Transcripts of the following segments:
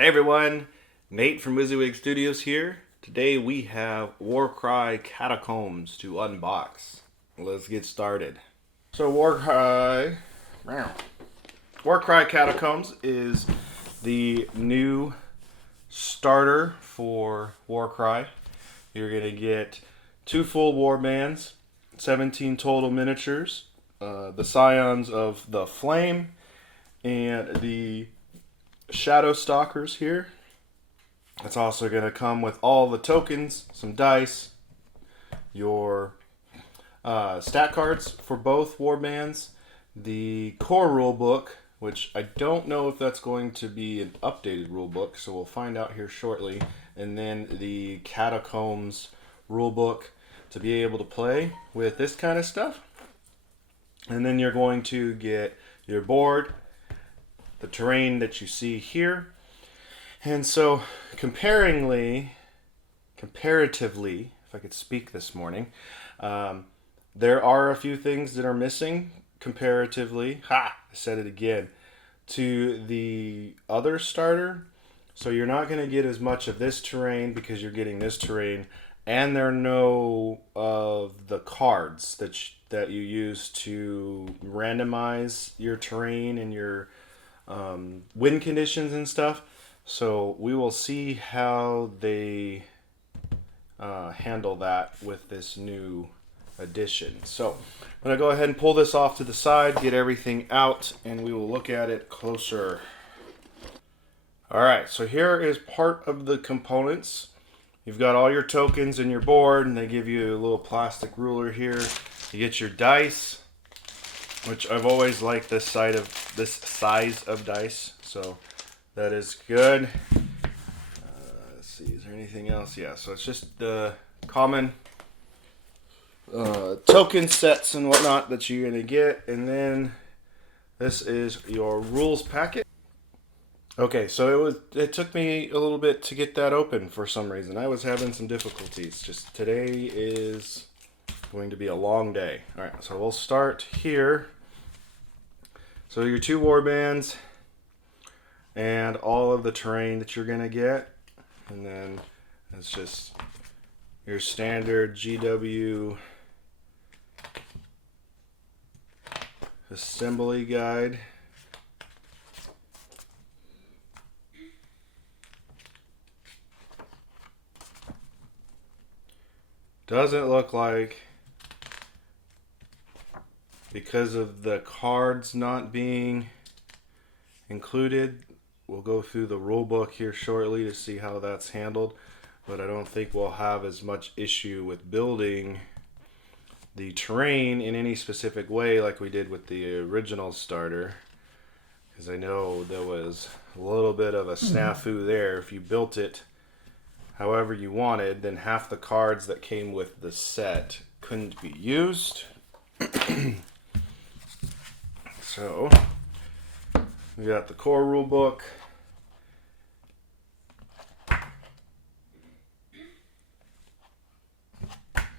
Hey everyone, Nate from WYSIWYG Studios here. Today we have Warcry Catacombs to unbox. Let's get started. So Warcry Catacombs is the new starter for Warcry. You're going to get 2 full warbands, 17 total miniatures, the Scions of the Flame, and the Shadow Stalkers here. It's also going to come with all the tokens, some dice, your stat cards for both warbands, the core rulebook, which I don't know if that's going to be an updated rulebook, so we'll find out here shortly, and then the Catacombs rulebook to be able to play with this kind of stuff. And then you're going to get your board, the terrain that you see here. And so comparatively, if I could speak this morning, there are a few things that are missing comparatively. I said it again, to the other starter. So you're not going to get as much of this terrain because you're getting this terrain, and there are no of the cards that you use to randomize your terrain and your win conditions and stuff. So we will see how they handle that with this new addition. So I'm going to go ahead and pull this off to the side, get everything out, and we will look at it closer. Alright, so here is part of the components. You've got all your tokens in your board, and they give you a little plastic ruler here. You get your dice, which I've always liked this size of dice, so that is good. Let's see, is there anything else? Yeah, so it's just the common token sets and whatnot that you're going to get, and then this is your rules packet. Okay, so it took me a little bit to get that open for some reason. I was having some difficulties. Just today is going to be a long day. Alright, so we'll start here. So your 2 warbands and all of the terrain that you're going to get. And then it's just your standard GW assembly guide. Doesn't look like, because of the cards not being included, we'll go through the rule book here shortly to see how that's handled, but I don't think we'll have as much issue with building the terrain in any specific way like we did with the original starter, because I know there was a little bit of a snafu there. If you built it however you wanted, then half the cards that came with the set couldn't be used. So we got the core rule book.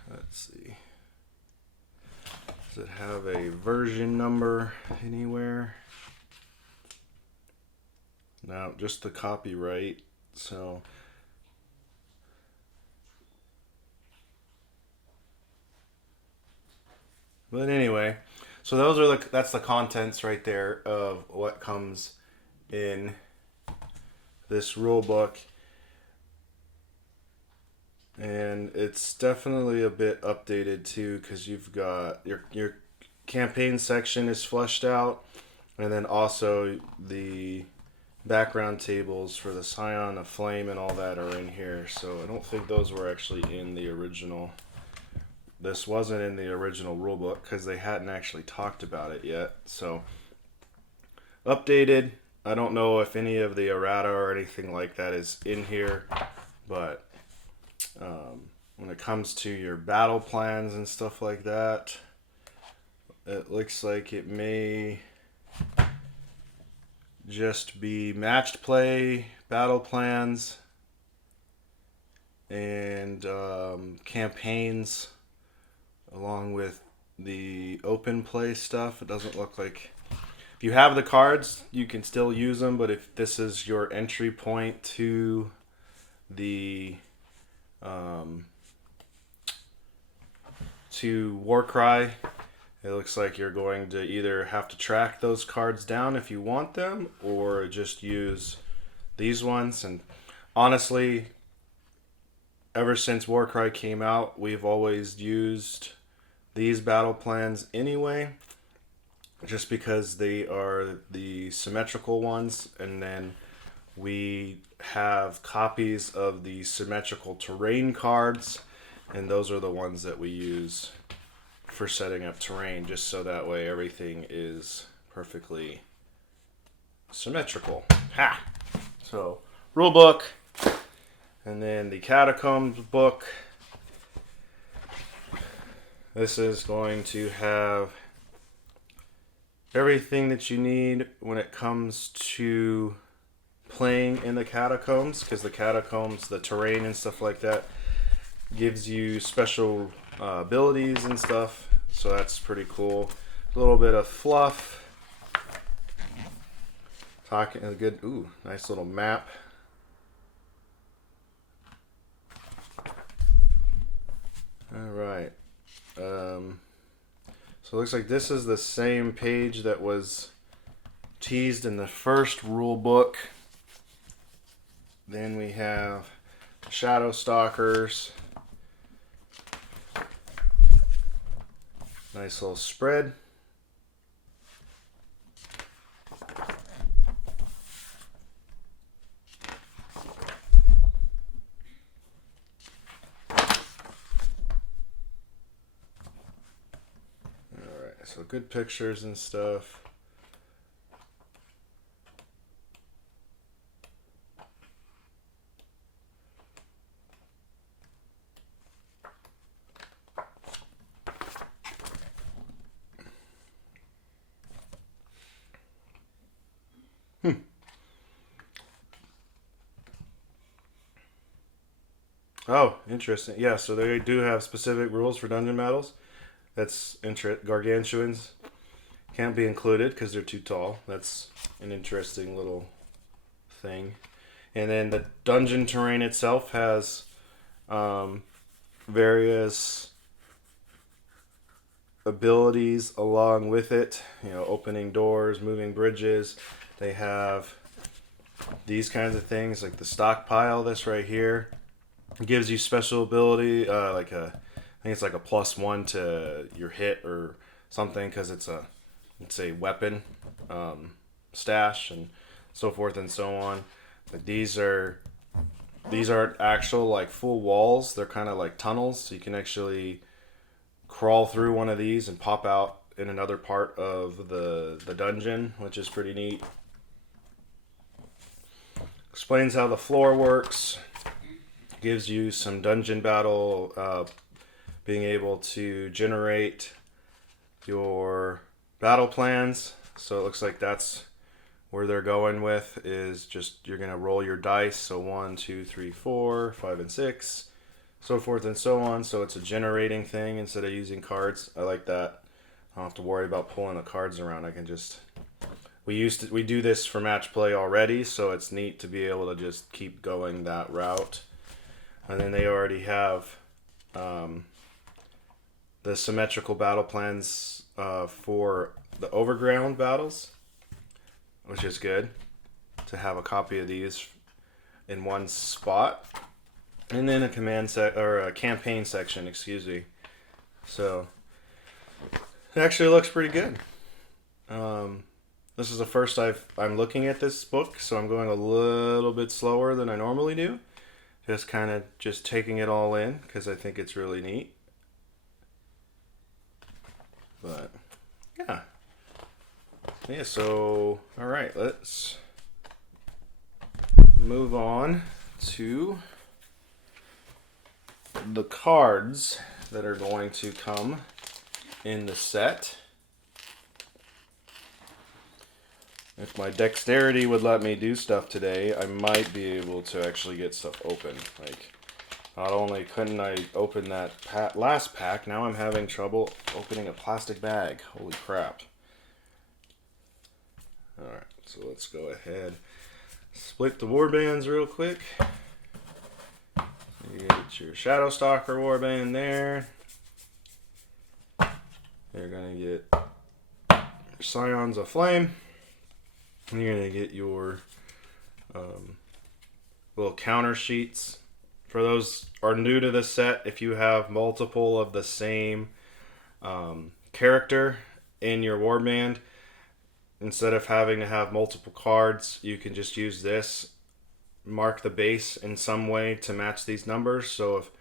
Let's see. Does it have a version number anywhere? No, just the copyright. So but anyway, so those are that's the contents right there of what comes in this rule book. And it's definitely a bit updated too, because you've got your campaign section is fleshed out, and then also the background tables for the Scion of Flame and all that are in here. So I don't think those were actually in the original. This wasn't in the original rulebook because they hadn't actually talked about it yet. So updated. I don't know if any of the errata or anything like that is in here, but when it comes to your battle plans and stuff like that, it looks like it may just be matched play battle plans and campaigns, along with the open play stuff. It doesn't look like if you have the cards, you can still use them, but if this is your entry point to the to Warcry, it looks like you're going to either have to track those cards down if you want them, or just use these ones. And honestly, ever since Warcry came out, we've always used these battle plans anyway, just because they are the symmetrical ones, and then we have copies of the symmetrical terrain cards, and those are the ones that we use for setting up terrain, just so that way everything is perfectly symmetrical. Ha! So, rule book, and then the Catacombs book. This is going to have everything that you need when it comes to playing in the Catacombs, because the Catacombs, the terrain and stuff like that, gives you special abilities and stuff, so that's pretty cool. A little bit of fluff. Talking a good, ooh, nice little map. All right. So it looks like this is the same page that was teased in the first rule book. Then we have Shadow Stalkers. Nice little spread. Alright, so good pictures and stuff. Oh, interesting. Yeah, so they do have specific rules for dungeon battles. That's interesting. Gargantuans can't be included because they're too tall. That's an interesting little thing. And then the dungeon terrain itself has various abilities along with it. You know, opening doors, moving bridges. They have these kinds of things like the stockpile. This right here gives you special ability, I think it's like a +1 to your hit or something, because it's a weapon stash and so forth and so on. But these aren't actual like full walls. They're kind of like tunnels, so you can actually crawl through one of these and pop out in another part of the dungeon, which is pretty neat. Explains how the floor works. Gives you some dungeon battle, being able to generate your battle plans. So it looks like that's where they're going with, is just you're going to roll your dice. So 1, 2, 3, 4, 5, and 6, so forth and so on. So it's a generating thing instead of using cards. I like that. I don't have to worry about pulling the cards around. I can just... We do this for match play already, so it's neat to be able to just keep going that route. And then they already have the symmetrical battle plans for the overground battles, which is good to have a copy of these in one spot. And then a a campaign section, excuse me. So it actually looks pretty good. This is the first I'm looking at this book, so I'm going a little bit slower than I normally do. Just kind of taking it all in because I think it's really neat. But yeah, so all right, let's move on to the cards that are going to come in the set. If my dexterity would let me do stuff today, I might be able to actually get stuff open. Like, not only couldn't I open that last pack, now I'm having trouble opening a plastic bag. Holy crap. Alright, so let's go ahead. Split the warbands real quick. You get your Shadow Stalker warband there. You're going to get your Scions of Flame. And you're going to get your little counter sheets. For those who are new to this set, if you have multiple of the same character in your warband, instead of having to have multiple cards, you can just use this, mark the base in some way to match these numbers. So if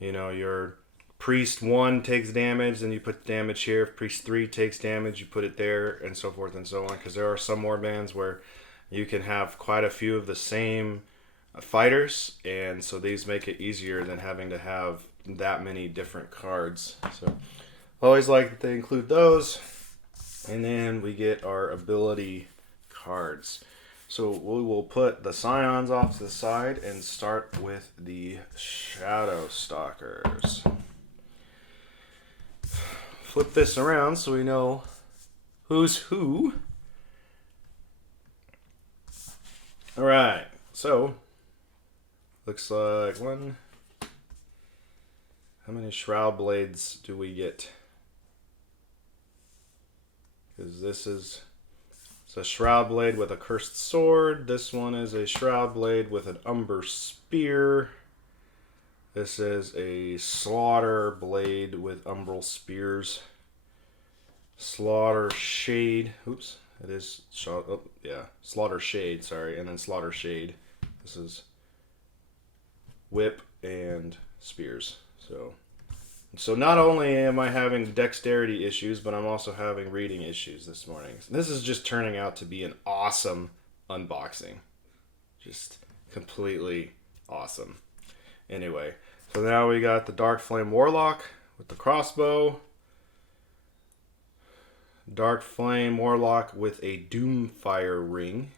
your Priest 1 takes damage, then you put damage here. If Priest 3 takes damage, you put it there, and so forth and so on. Because there are some warbands where you can have quite a few of the same fighters, and so these make it easier than having to have that many different cards. So I always like that they include those. And then we get our ability cards. So we will put the Scions off to the side and start with the Shadow Stalkers. Flip this around so we know who's who. Alright, so looks like one. How many Shroud Blades do we get? Because this is a Shroud Blade with a Cursed Sword. This one is a Shroud Blade with an Umber Spear. This is a Slaughter Blade with Umbral Spears. Slaughter Shade. Oops. It is... Oh, yeah. Slaughter Shade, sorry. And then Slaughter Shade. This is Whip and Spears. So not only am I having dexterity issues, but I'm also having reading issues this morning. So this is just turning out to be an awesome unboxing. Just completely awesome. Anyway, so now we got the Dark Flame Warlock with the crossbow. Dark Flame Warlock with a Doomfire ring.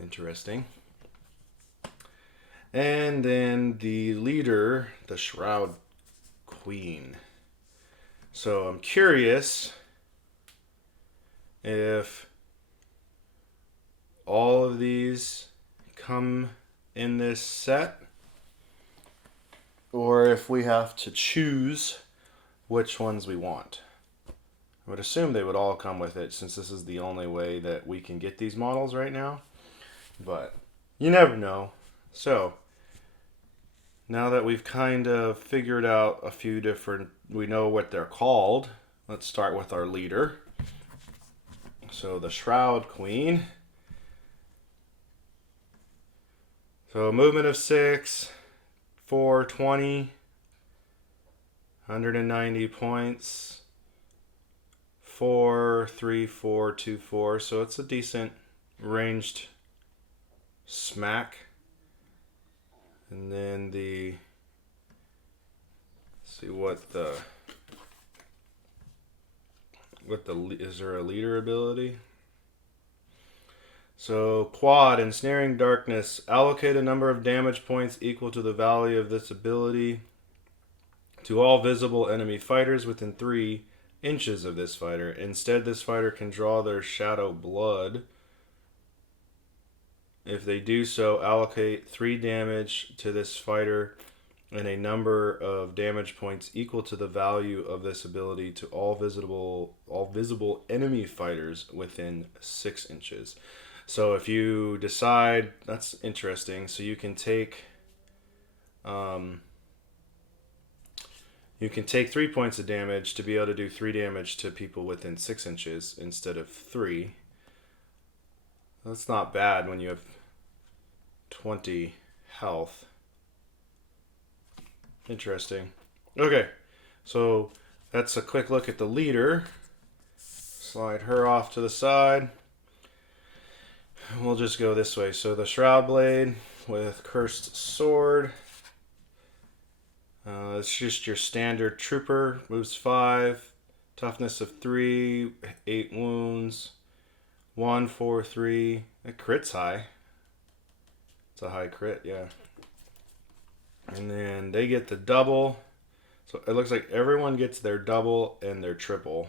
Interesting. And then the leader, the Shroud Queen. So I'm curious if all of these come in this set, or if we have to choose which ones we want. I would assume they would all come with it, since this is the only way that we can get these models right now. But you never know. So now that we've kind of figured out a few different, we know what they're called. Let's start with our leader. So the Shroud Queen. So movement of 6, 420, 190 points, 4, 3, 4, 2, 4. So it's a decent ranged smack. And then see is there a leader ability? So quad, Ensnaring Darkness. Allocate a number of damage points equal to the value of this ability to all visible enemy fighters within 3 inches of this fighter. Instead, this fighter can draw their shadow blood. If they do so, allocate 3 damage to this fighter and a number of damage points equal to the value of this ability to all visible enemy fighters within 6 inches. So if you decide, that's interesting. So you can take 3 points of damage to be able to do 3 damage to people within 6 inches instead of 3. That's not bad when you have 20 health. Interesting. Okay, so that's a quick look at the leader. Slide her off to the side. We'll just go this way. So the Shroud Blade with Cursed Sword. It's just your standard trooper. Moves 5. Toughness of 3. 8 wounds. 1, 4, 3. It crits high. It's a high crit, yeah. And then they get the double. So it looks like everyone gets their double and their triple.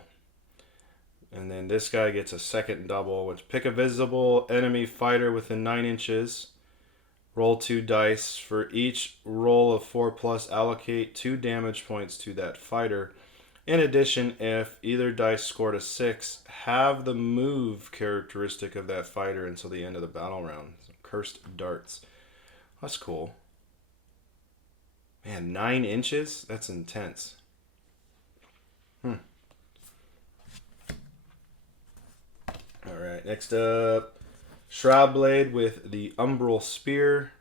And then this guy gets a second double, which pick a visible enemy fighter within 9 inches. Roll 2 dice. For each roll of 4+, allocate 2 damage points to that fighter. In addition, if either dice scored a 6, have the move characteristic of that fighter until the end of the battle round. So, cursed darts. That's cool. Man, 9 inches? That's intense. Alright, next up, Shroud Blade with the Umbral Spear.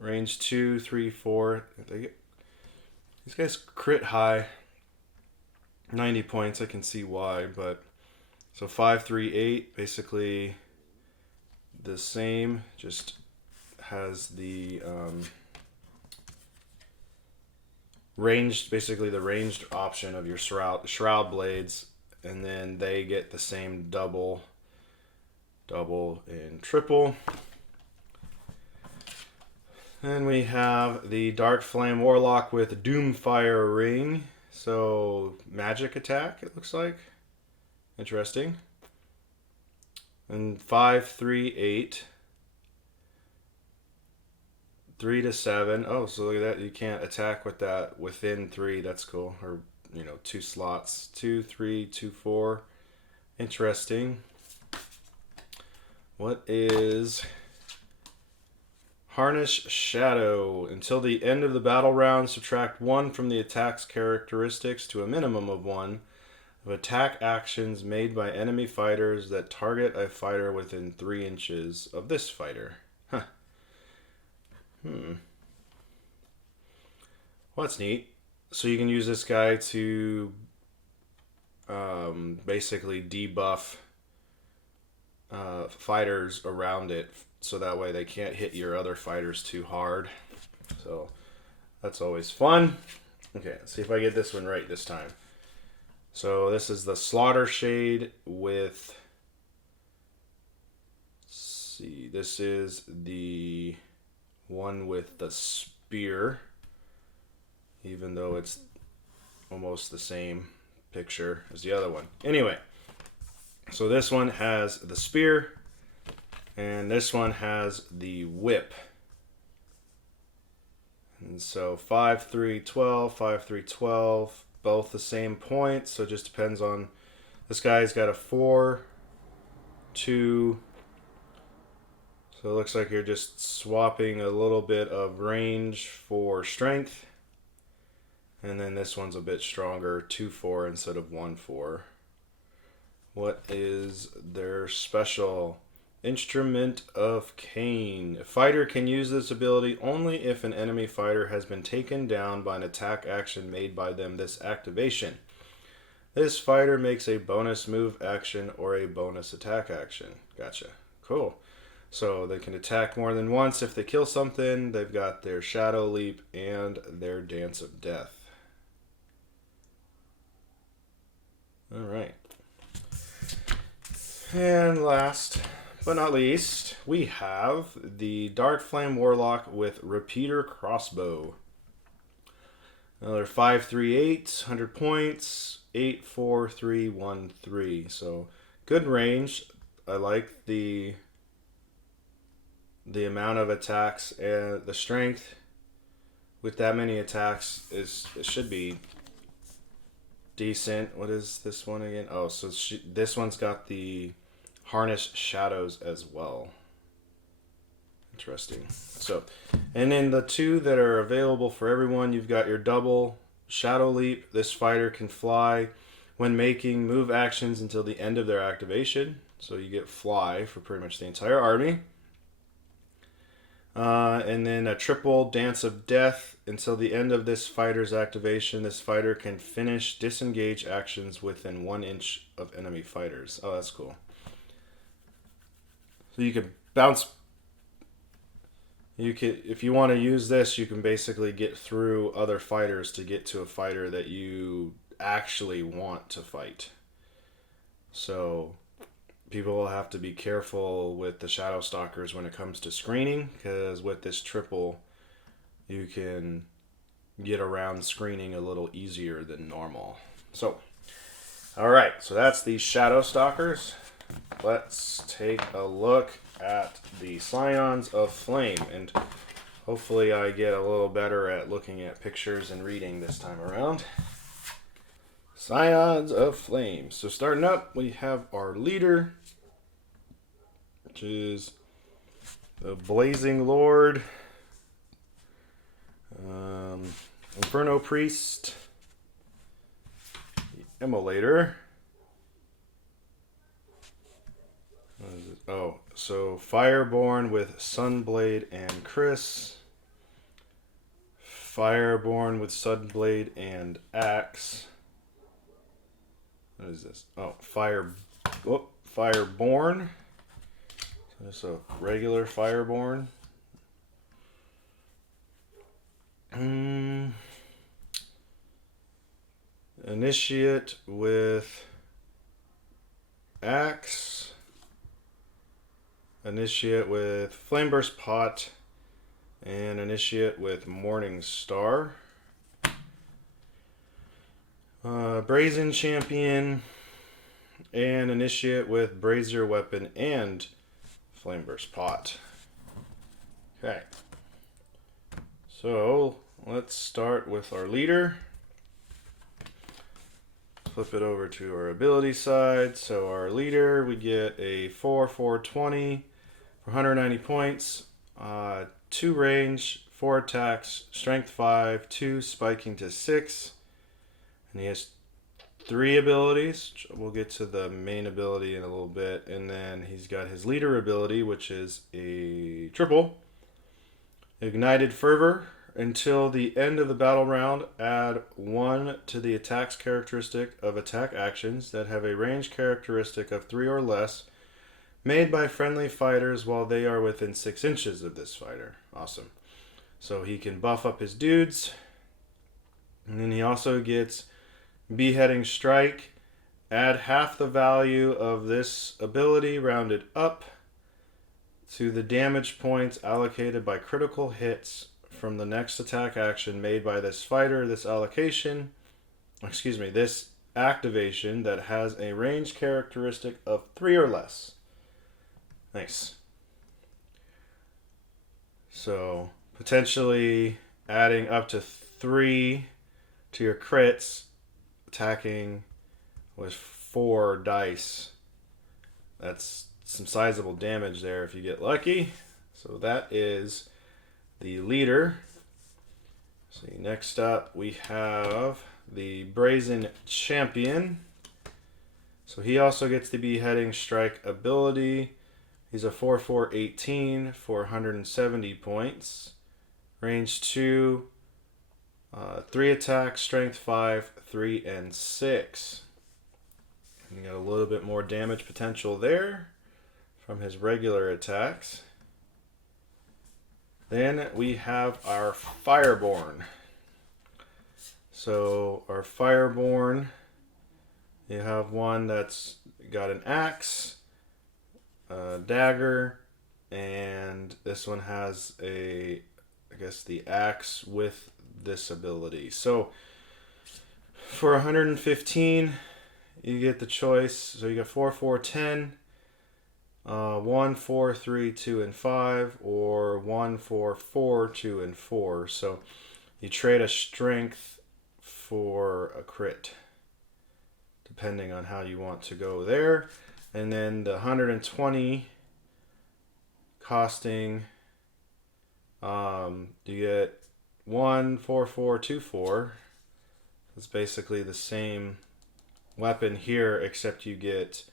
Range 2, 3, 4. These guys crit high. 90 points, I can see why, but... So 5, 3, 8, basically the same, just has the ranged, basically the ranged option of your Shroud Blades, and then they get the same double and triple. Then we have the Dark Flame Warlock with Doomfire Ring. So magic attack, it looks like. Interesting. And 5, 3, 8. 3 to 7. Oh, so look at that. You can't attack with that within 3. That's cool. Or, 2 slots. 2, 3, 2, 4. Interesting. What is Harnish Shadow? Until the end of the battle round, subtract 1 from the attack's characteristics to a minimum of 1 of attack actions made by enemy fighters that target a fighter within 3 inches of this fighter. Huh. Well, that's neat. So you can use this guy to basically debuff fighters around it, so that way they can't hit your other fighters too hard. So that's always fun. Okay, let's see if I get this one right this time. So this is the Slaughter Shade with... Let's see, this is the one with the spear, even though it's almost the same picture as the other one. Anyway, so this one has the spear, and this one has the whip. And so 5, 3, 12, 5, 3, 12, both the same points, so it just depends on... This guy's got a 4, 2... So it looks like you're just swapping a little bit of range for strength. And then this one's a bit stronger, 2, 4 instead of 1, 4. What is their special? Instrument of Cain. A fighter can use this ability only if an enemy fighter has been taken down by an attack action made by them this activation. This fighter makes a bonus move action or a bonus attack action. Gotcha. Cool. So they can attack more than once if they kill something. They've got their Shadow Leap and their Dance of Death. Alright. And last but not least, we have the Dark Flame Warlock with Repeater Crossbow. Another 5, 3, 8, 100 points, 8, 4, 3, 1, 3. So good range. I like the amount of attacks and the strength. With that many attacks, it should be decent. What is this one again? Oh, so this one's got the Harness Shadows as well. Interesting. So, and then the 2 that are available for everyone, you've got your double Shadow Leap. This fighter can fly when making move actions until the end of their activation. So you get fly for pretty much the entire army. And then a triple Dance of Death. Until the end of this fighter's activation, this fighter can finish disengage actions within 1 inch of enemy fighters. Oh, that's cool. So you can bounce. If you want to use this, you can basically get through other fighters to get to a fighter that you actually want to fight. So people will have to be careful with the Shadow Stalkers when it comes to screening, because with this triple, you can get around screening a little easier than normal. So Alright, so that's the Shadow Stalkers. Let's take a look at the Scions of Flame, and hopefully I get a little better at looking at pictures and reading this time around. Scions of Flame. So starting up, we have our leader, which is the Blazing Lord, Inferno Priest, the Immolator. Oh, so Fireborn with Sunblade and Chris. Fireborn with Sunblade and Axe. What is this? Oh, Fireborn. So regular Fireborn. Initiate with Axe. Initiate with Flameburst Pot. And Initiate with Morning Star. Brazen Champion. And Initiate with Brazier Weapon and Flameburst Pot. Okay. So let's start with our leader. Flip it over to our ability side. So our leader, we get a 4/4/20 for 190 points, 2 range, 4 attacks, strength 5, 2 spiking to 6, and he has 3 abilities. We'll get to the main ability in a little bit, and then he's got his leader ability, which is a triple. Ignited Fervor. Until the end of the battle round, add 1 to the attack's characteristic of attack actions that have a range characteristic of 3 or less made by friendly fighters while they are within 6 inches of this fighter. Awesome. So he can buff up his dudes. And then he also gets Beheading Strike. Add half the value of this ability rounded up to the damage points allocated by critical hits from the next attack action made by this fighter. This activation that has a range characteristic of 3 or less. Nice. So potentially adding up to 3 to your crits, attacking with 4 dice. That's some sizable damage there if you get lucky. So that is the leader. See, next up we have the Brazen Champion. So he also gets the Beheading Strike ability. He's a 4/4/18 for 170 points. Range 2, 3 attacks, strength 5, 3, and 6. And you got a little bit more damage potential there from his regular attacks. Then we have our Fireborn. So our Fireborn, you have one that's got an axe, a dagger, and this one has the axe with this ability. So for 115, you get the choice. So you got 4/4/10. 1, 4, 3, 2, and 5, or 1, 4, 4, 2, and 4. So you trade a strength for a crit, depending on how you want to go there. And then the 120 costing, you get 1, 4, 4, 2, 4. It's basically the same weapon here, except you get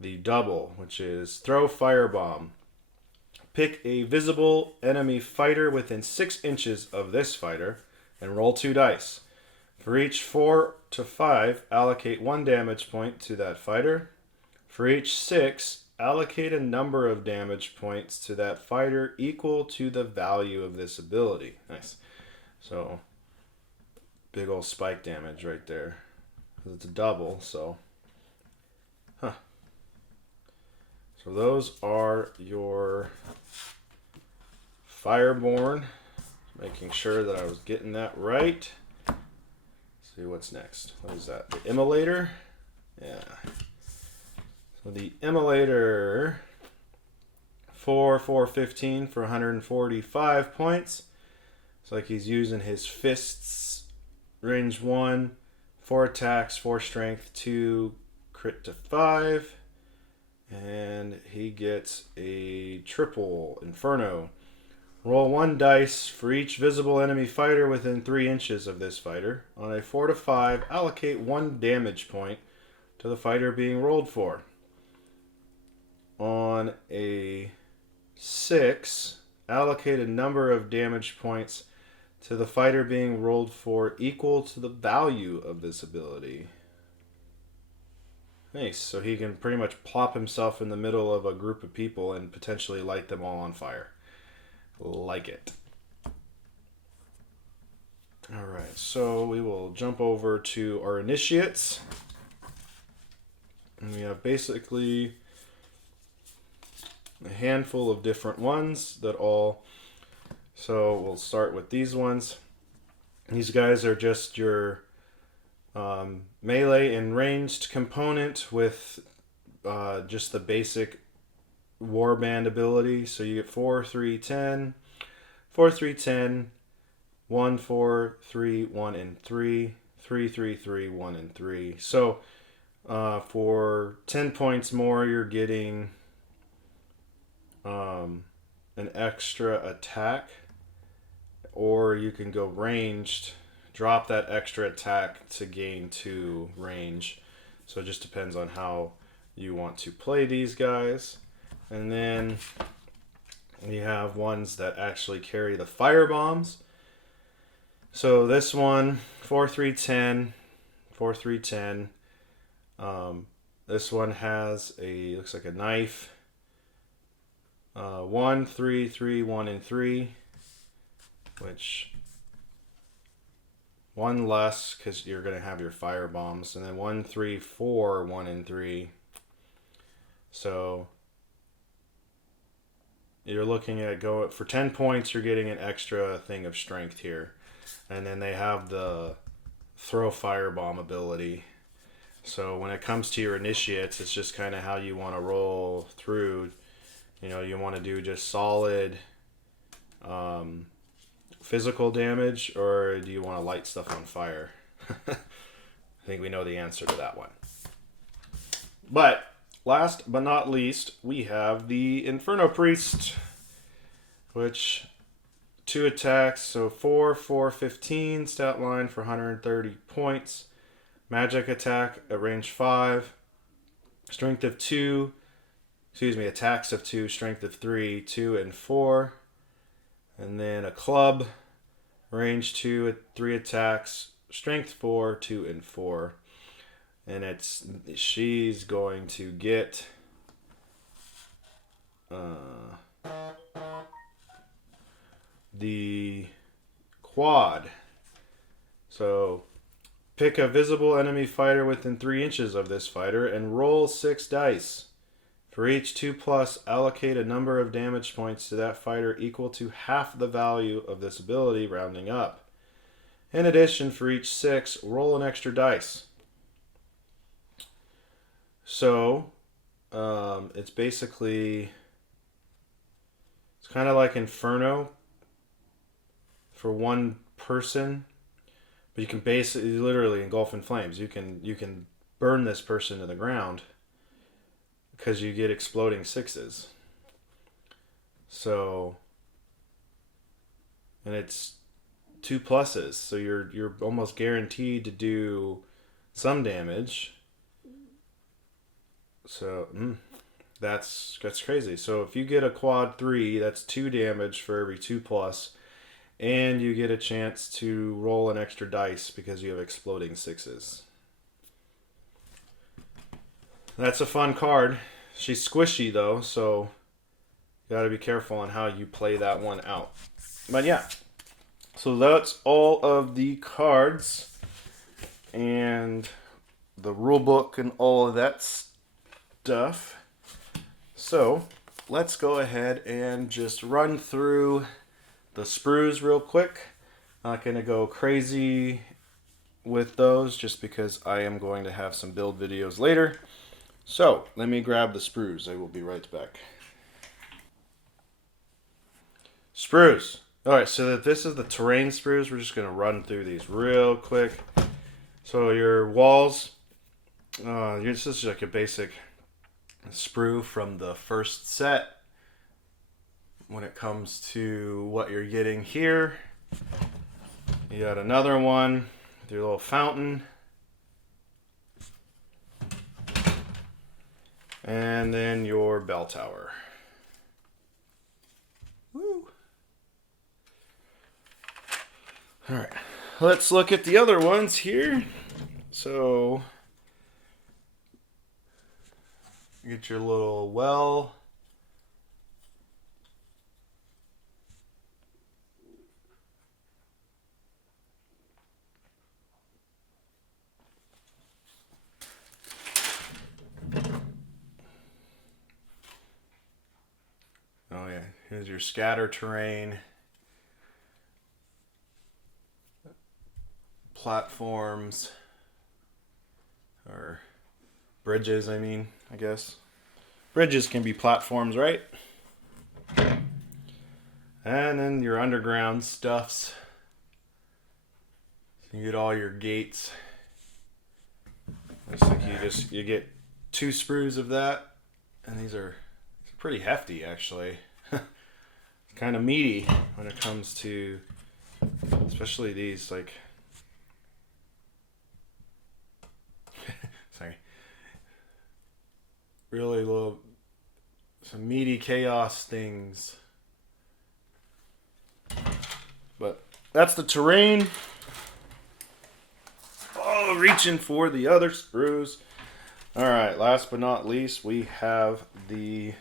the double, which is throw firebomb. Pick a visible enemy fighter within 6 inches of this fighter and roll 2 dice. For each 4 to 5, allocate 1 damage point to that fighter. For each 6, allocate a number of damage points to that fighter equal to the value of this ability. Nice. So big old spike damage right there. It's a double, so So those are your Fireborn. Making sure that I was getting that right. Let's see what's next. What is that? The Immolator. Yeah. So the Immolator, 4/4/15 for 145 points. It's like he's using his fists. Range 1, 4 attacks, 4 strength, 2 crit to 5. And he gets a triple Inferno. Roll 1 dice for each visible enemy fighter within 3 inches of this fighter. On a 4 to 5, allocate 1 damage point to the fighter being rolled for. On a 6, allocate a number of damage points to the fighter being rolled for equal to the value of this ability. Nice. So he can pretty much plop himself in the middle of a group of people and potentially light them all on fire. Like it. Alright, so we will jump over to our initiates. And we have basically a handful of different ones that all... So we'll start with these ones. These guys are just your melee and ranged component with just the basic warband ability. So you get 4, 3, 10, 4, 3, 10, 1, 4, 3, 1, and 3, 3, 3, 3, 1, and 3. So for 10 points more, you're getting an extra attack, or you can go ranged, drop that extra attack to gain 2 range. So it just depends on how you want to play these guys. And then we have ones that actually carry the fire bombs. So this one, 4, 3, 10, 4, 3, 10. This one has a, looks like a knife. 1, 3, 3, 1, and 3. Which, 1 less because you're going to have your fire bombs. And then 1, 3, 4, 1, and 3. So you're looking at go for 10 points, you're getting an extra thing of strength here. And then they have the throw firebomb ability. So when it comes to your initiates, it's just kind of how you want to roll through. You know, you want to do just solid physical damage, or do you want to light stuff on fire? I think we know the answer to that one. But last but not least, we have the Inferno Priest, which 2 attacks, so 4, 4, 15, stat line for 130 points. Magic attack at range 5, strength of 2, attacks of 2, strength of 3, 2, and 4. And then a club, range 2 at 3 attacks, strength 4, 2, and 4. And she's going to get the quad. So pick a visible enemy fighter within 3 inches of this fighter and roll 6 dice. For each 2+, allocate a number of damage points to that fighter equal to half the value of this ability, rounding up. In addition, for each 6, roll an extra dice. So, it's basically, it's kind of like Inferno for one person, but you can basically literally engulf in flames. You can burn this person to the ground because you get exploding 6s. So, and it's 2+, so you're almost guaranteed to do some damage. So that's crazy. So if you get a quad 3, that's 2 damage for every 2+, and you get a chance to roll an extra dice because you have exploding 6s. That's a fun card. She's squishy though, so you gotta be careful on how you play that one out. But yeah, so that's all of the cards and the rule book and all of that stuff. So let's go ahead and just run through the sprues real quick. Not gonna go crazy with those just because I am going to have some build videos later. So let me grab the sprues. I will be right back. Sprues. Alright, so that this is the terrain sprues. We're just going to run through these real quick. So your walls, this is like a basic sprue from the first set. When it comes to what you're getting here, you got another one with your little fountain. And then your bell tower. Woo. All right, let's look at the other ones here. So, get your little well. Oh yeah, here's your scatter terrain. Platforms. Or bridges, I mean, I guess. Bridges can be platforms, right? And then your underground stuffs. So you get all your gates. Looks like you get 2 sprues of that. And these are pretty hefty, actually. Kind of meaty when it comes to, especially these, like, sorry, really little, some meaty chaos things. But that's the terrain. Oh, reaching for the other sprues. All right, last but not least, we have the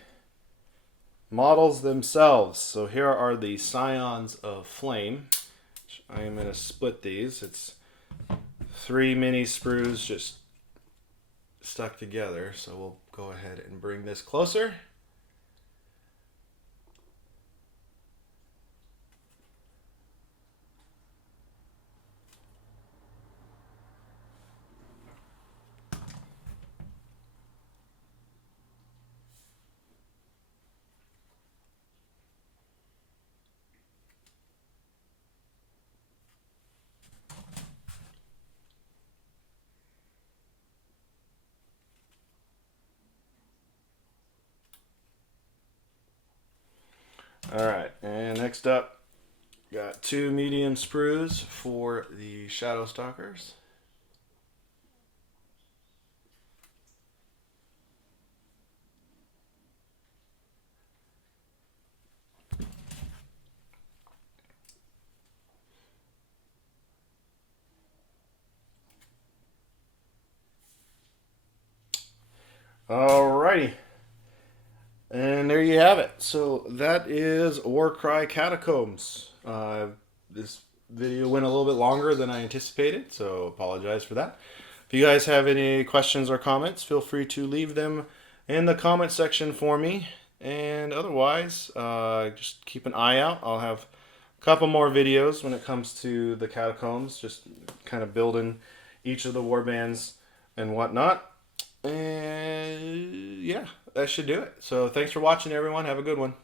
models themselves. So here are the Scions of Flame. I am going to split these. It's 3 mini sprues just stuck together. So we'll go ahead and bring this closer. Alright, and next up, got 2 medium sprues for the Shadow Stalkers. Alrighty. And there you have it. So that is Warcry Catacombs. This video went a little bit longer than I anticipated, so apologize for that. If you guys have any questions or comments, feel free to leave them in the comment section for me. And otherwise, just keep an eye out. I'll have a couple more videos when it comes to the Catacombs, just kind of building each of the warbands and whatnot. And yeah, that should do it. So thanks for watching, everyone. Have a good one.